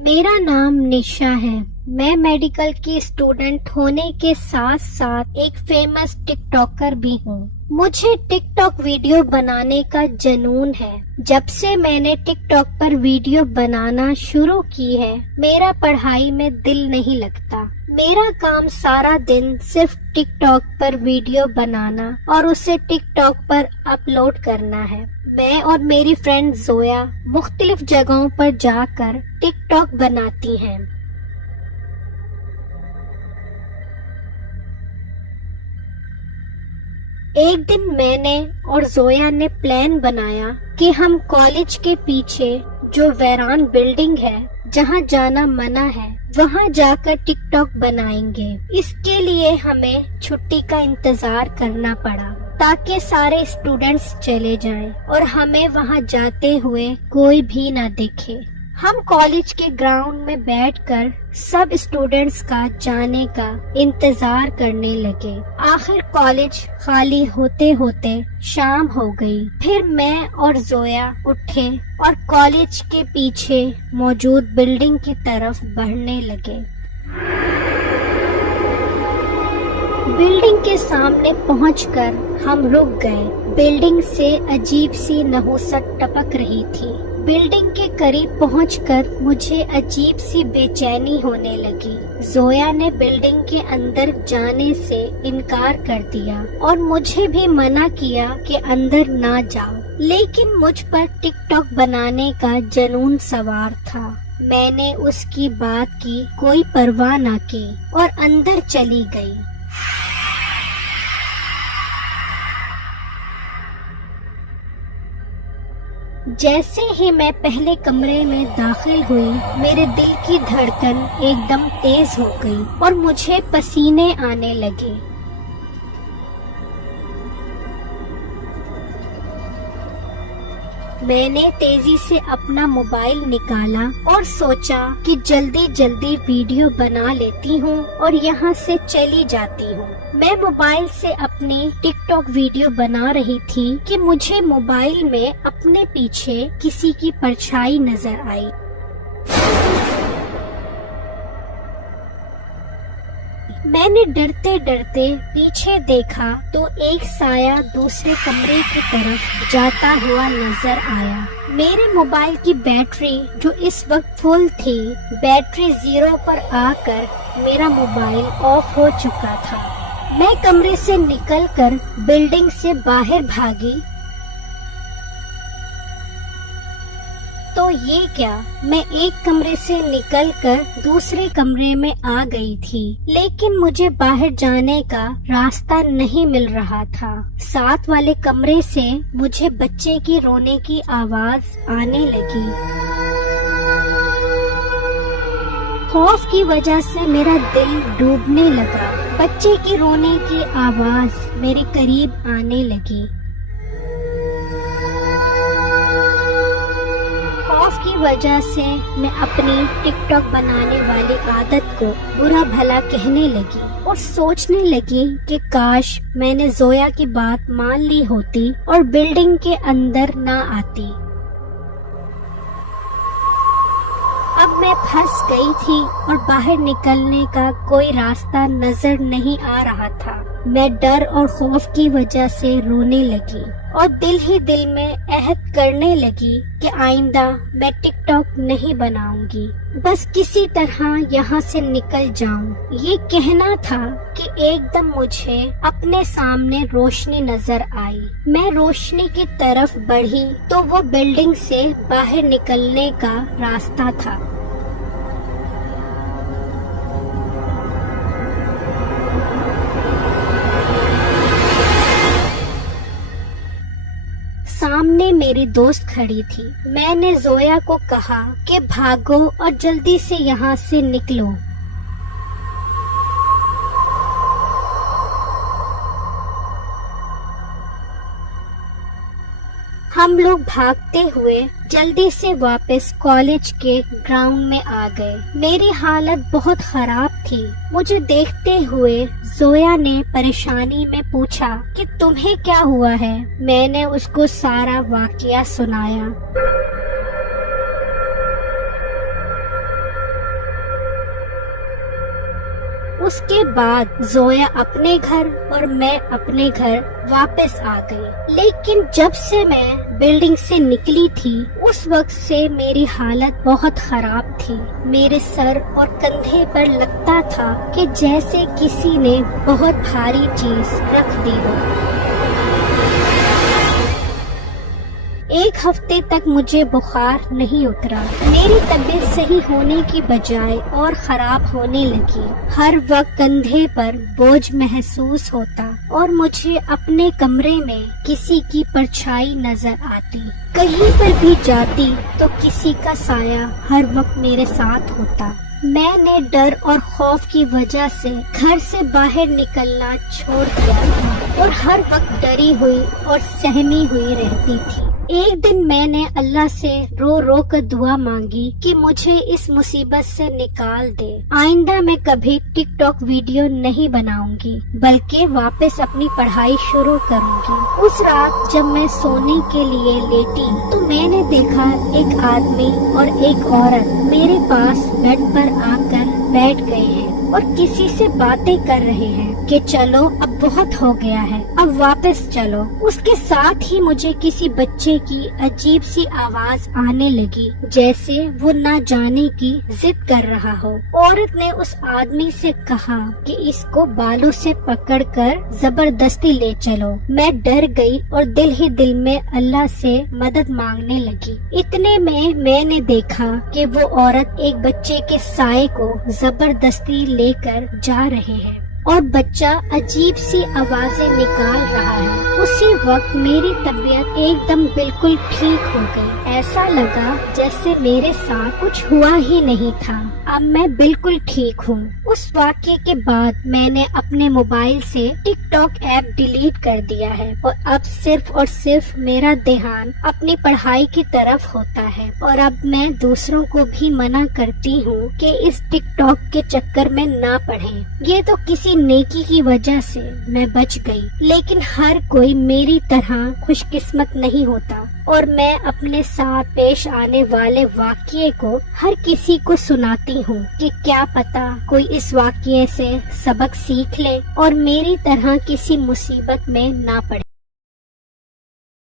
मेरा नाम निशा है। मैं मेडिकल की स्टूडेंट होने के साथ साथ एक फेमस टिकटॉकर भी हूँ। मुझे टिकटॉक वीडियो बनाने का जुनून है। जब से मैंने टिकटॉक पर वीडियो बनाना शुरू की है, मेरा पढ़ाई में दिल नहीं लगता। मेरा काम सारा दिन सिर्फ टिकटॉक पर वीडियो बनाना और उसे टिकटॉक पर अपलोड करना है। मैं और मेरी फ्रेंड जोया मुख्तलिफ जगहों पर जाकर टिकटॉक बनाती हैं। एक दिन मैंने और जोया ने प्लान बनाया कि हम कॉलेज के पीछे जो वैरान बिल्डिंग है, जहाँ जाना मना है, वहाँ जाकर टिकटॉक बनाएंगे। इसके लिए हमें छुट्टी का इंतजार करना पड़ा ताकि सारे स्टूडेंट्स चले जाएं और हमें वहाँ जाते हुए कोई भी न देखे। हम कॉलेज के ग्राउंड में बैठकर सब स्टूडेंट्स का जाने का इंतजार करने लगे। आखिर कॉलेज खाली होते होते शाम हो गई। फिर मैं और जोया उठे और कॉलेज के पीछे मौजूद बिल्डिंग की तरफ बढ़ने लगे। बिल्डिंग के सामने पहुंचकर हम रुक गए। बिल्डिंग से अजीब सी नहुसत टपक रही थी। बिल्डिंग के करीब पहुंचकर मुझे अजीब सी बेचैनी होने लगी। जोया ने बिल्डिंग के अंदर जाने से इनकार कर दिया और मुझे भी मना किया कि अंदर ना जाओ। लेकिन मुझ पर टिकटॉक बनाने का जुनून सवार था। मैंने उसकी बात की कोई परवाह न की और अंदर चली गई। जैसे ही मैं पहले कमरे में दाखिल हुई, मेरे दिल की धड़कन एकदम तेज हो गई और मुझे पसीने आने लगे। मैंने तेजी से अपना मोबाइल निकाला और सोचा कि जल्दी जल्दी वीडियो बना लेती हूँ और यहाँ से चली जाती हूँ। मैं मोबाइल से अपनी टिकटॉक वीडियो बना रही थी कि मुझे मोबाइल में अपने पीछे किसी की परछाई नजर आई। मैंने डरते डरते पीछे देखा तो एक साया दूसरे कमरे की तरफ जाता हुआ नजर आया। मेरे मोबाइल की बैटरी जो इस वक्त फुल थी, बैटरी 0 पर आकर मेरा मोबाइल ऑफ हो चुका था। मैं कमरे से निकलकर बिल्डिंग से बाहर भागी तो ये क्या, मैं एक कमरे से निकलकर दूसरे कमरे में आ गई थी। लेकिन मुझे बाहर जाने का रास्ता नहीं मिल रहा था। साथ वाले कमरे से मुझे बच्चे की रोने की आवाज आने लगी। खौफ की वजह से मेरा दिल डूबने लगा। बच्चे की रोने की आवाज मेरे करीब आने लगी। की वजह से मैं अपनी टिकटॉक बनाने वाली आदत को बुरा भला कहने लगी और सोचने लगी कि काश मैंने जोया की बात मान ली होती और बिल्डिंग के अंदर ना आती। अब मैं फंस गई थी और बाहर निकलने का कोई रास्ता नजर नहीं आ रहा था। मैं डर और खौफ की वजह से रोने लगी और दिल ही दिल में अहद करने लगी कि आइंदा मैं टिकटॉक नहीं बनाऊंगी, बस किसी तरह यहाँ से निकल जाऊं। ये कहना था कि एकदम मुझे अपने सामने रोशनी नजर आई। मैं रोशनी की तरफ बढ़ी तो वो बिल्डिंग से बाहर निकलने का रास्ता था। सामने मेरी दोस्त खड़ी थी। मैंने जोया को कहा कि भागो और जल्दी से यहाँ से निकलो। हम लोग भागते हुए जल्दी से वापस कॉलेज के ग्राउंड में आ गए। मेरी हालत बहुत खराब थी। मुझे देखते हुए जोया ने परेशानी में पूछा कि तुम्हें क्या हुआ है। मैंने उसको सारा वाकया सुनाया। اس کے بعد زویا اپنے گھر اور میں اپنے گھر واپس آ گئی، لیکن جب سے میں بلڈنگ سے نکلی تھی اس وقت سے میری حالت بہت خراب تھی۔ میرے سر اور کندھے پر لگتا تھا کہ جیسے کسی نے بہت بھاری چیز رکھ دی ہو۔ ایک ہفتے تک مجھے بخار نہیں اترا، میری طبیعت صحیح ہونے کی بجائے اور خراب ہونے لگی۔ ہر وقت کندھے پر بوجھ محسوس ہوتا اور مجھے اپنے کمرے میں کسی کی پرچھائی نظر آتی۔ کہیں پر بھی جاتی تو کسی کا سایہ ہر وقت میرے ساتھ ہوتا۔ میں نے ڈر اور خوف کی وجہ سے گھر سے باہر نکلنا چھوڑ دیا تھا اور ہر وقت ڈری ہوئی اور سہمی ہوئی رہتی تھی۔ ایک دن میں نے اللہ سے رو رو کر دعا مانگی کہ مجھے اس مصیبت سے نکال دے۔ آئندہ میں کبھی ٹک ٹاک ویڈیو نہیں بناؤں گی بلکہ واپس اپنی پڑھائی شروع کروں گی۔ اس رات جب میں سونے کے لیے لیٹی تو میں نے دیکھا ایک آدمی اور ایک عورت میرے پاس بیڈ پر آ کر بیٹھ گئے ہیں اور کسی سے باتیں کر رہے ہیں کہ چلو اب بہت ہو گیا ہے، اب واپس چلو۔ اس کے ساتھ ہی مجھے کسی بچے کی عجیب سی آواز آنے لگی جیسے وہ نہ جانے کی ضد کر رہا ہو۔ عورت نے اس آدمی سے کہا کہ اس کو بالوں سے پکڑ کر زبردستی لے چلو۔ میں ڈر گئی اور دل ہی دل میں اللہ سے مدد مانگنے لگی۔ اتنے میں نے دیکھا کہ وہ عورت ایک بچے کے سائے کو زبردستی لے کر جا رہے ہیں اور بچہ عجیب سی آوازیں نکال رہا ہے۔ اسی وقت میری طبیعت ایک دم بالکل ٹھیک ہو گئی، ایسا لگا جیسے میرے ساتھ کچھ ہوا ہی نہیں تھا۔ اب میں بالکل ٹھیک ہوں۔ اس واقعے کے بعد میں نے اپنے موبائل سے ٹک ٹاک ایپ ڈیلیٹ کر دیا ہے اور اب صرف اور صرف میرا دھیان اپنی پڑھائی کی طرف ہوتا ہے، اور اب میں دوسروں کو بھی منع کرتی ہوں کہ اس ٹک ٹاک کے چکر میں نہ پڑھیں۔ یہ تو کسی نیکی کی وجہ سے میں بچ گئی، لیکن ہر کوئی میری طرح خوش قسمت نہیں ہوتا، اور میں اپنے ساتھ پیش آنے والے واقعے کو ہر کسی کو سناتی ہوں کہ کیا پتا کوئی اس واقعے سے سبق سیکھ لے اور میری طرح کسی مصیبت میں نہ پڑے۔